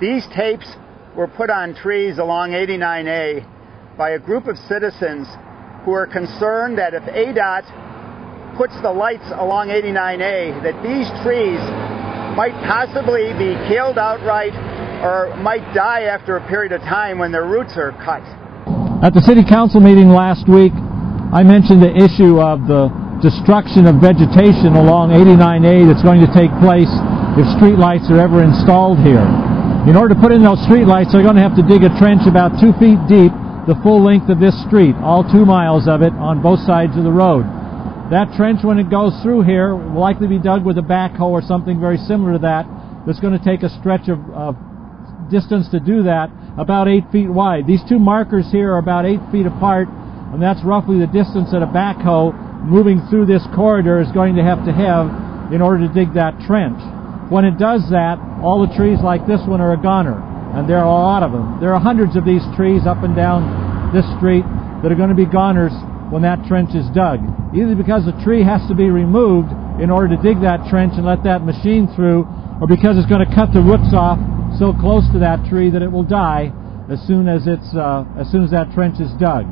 These tapes were put on trees along 89A by a group of citizens who are concerned that if ADOT puts the lights along 89A, that these trees might possibly be killed outright or might die after a period of time when their roots are cut. At the City Council meeting last week, I mentioned the issue of the destruction of vegetation along 89A that's going to take place if streetlights are ever installed here. In order to put in those streetlights, they're going to have to dig a trench about 2 feet deep, the full length of this street, all 2 miles of it on both sides of the road. That trench, when it goes through here, will likely be dug with a backhoe or something very similar to that. That's going to take a stretch of distance to do that, about 8 feet wide. These two markers here are about 8 feet apart, and that's roughly the distance that a backhoe moving through this corridor is going to have in order to dig that trench. When it does that, all the trees like this one are a goner, and there are a lot of them. There are hundreds of these trees up and down this street that are going to be goners when that trench is dug, either because the tree has to be removed in order to dig that trench and let that machine through, or because it's going to cut the roots off so close to that tree that it will die as soon as that trench is dug.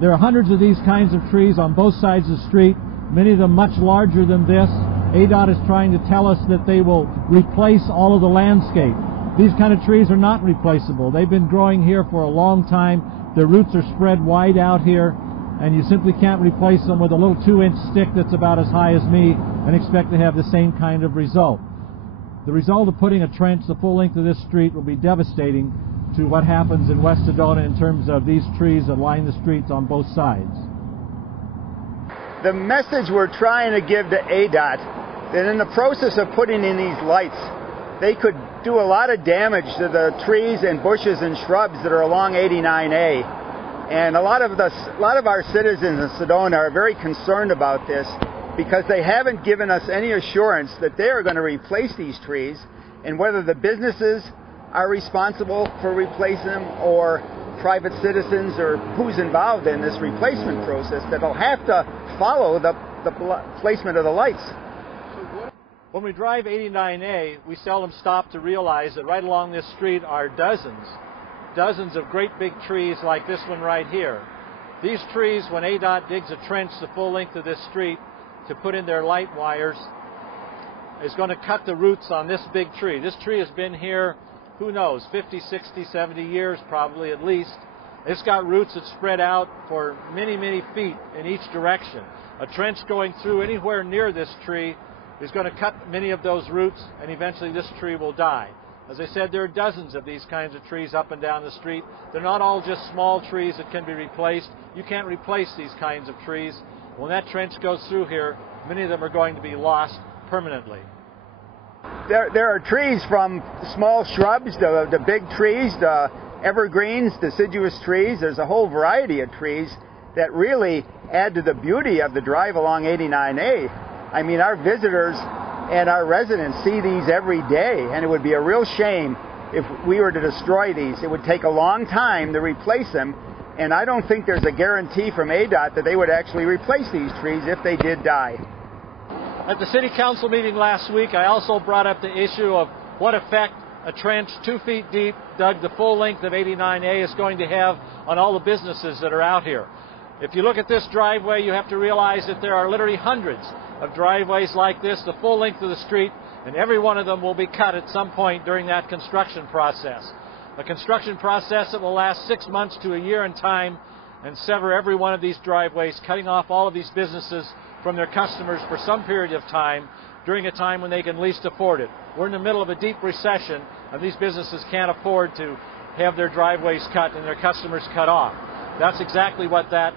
There are hundreds of these kinds of trees on both sides of the street, many of them much larger than this. ADOT is trying to tell us that they will replace all of the landscape. These kind of trees are not replaceable. They've been growing here for a long time. Their roots are spread wide out here, and you simply can't replace them with a little 2-inch stick that's about as high as me and expect to have the same kind of result. The result of putting a trench the full length of this street will be devastating to what happens in West Sedona in terms of these trees that line the streets on both sides. The message we're trying to give to ADOT that in the process of putting in these lights, they could do a lot of damage to the trees and bushes and shrubs that are along 89A. And a lot of our citizens in Sedona are very concerned about this because they haven't given us any assurance that they are going to replace these trees, and whether the businesses are responsible for replacing them or private citizens or who's involved in this replacement process that'll have to follow the placement of the lights. When we drive 89A, we seldom stop to realize that right along this street are dozens of great big trees like this one right here. These trees, when ADOT digs a trench the full length of this street to put in their light wires, is going to cut the roots on this big tree. This tree has been here, who knows, 50, 60, 70 years probably at least. It's got roots that spread out for many, many feet in each direction. A trench going through anywhere near this tree is going to cut many of those roots, and eventually this tree will die. As I said, there are dozens of these kinds of trees up and down the street. They're not all just small trees that can be replaced. You can't replace these kinds of trees. When that trench goes through here, many of them are going to be lost permanently. There are trees from small shrubs to big trees, to evergreens, deciduous trees. There's a whole variety of trees that really add to the beauty of the drive along 89A. I mean, our visitors and our residents see these every day, and it would be a real shame if we were to destroy these. It would take a long time to replace them, and I don't think there's a guarantee from ADOT that they would actually replace these trees if they did die. At the City Council meeting last week, I also brought up the issue of what effect a trench 2 feet deep, dug the full length of 89A, is going to have on all the businesses that are out here. If you look at this driveway, you have to realize that there are literally hundreds of driveways like this, the full length of the street, and every one of them will be cut at some point during that construction process. A construction process that will last 6 months to a year in time and sever every one of these driveways, cutting off all of these businesses from their customers for some period of time during a time when they can least afford it. We're in the middle of a deep recession, and these businesses can't afford to have their driveways cut and their customers cut off. That's exactly what that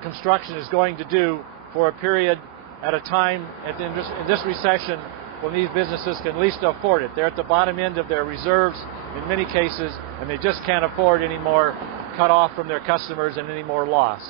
construction is going to do for a period at a time in this recession when these businesses can least afford it. They're at the bottom end of their reserves in many cases, and they just can't afford any more cut off from their customers and any more loss.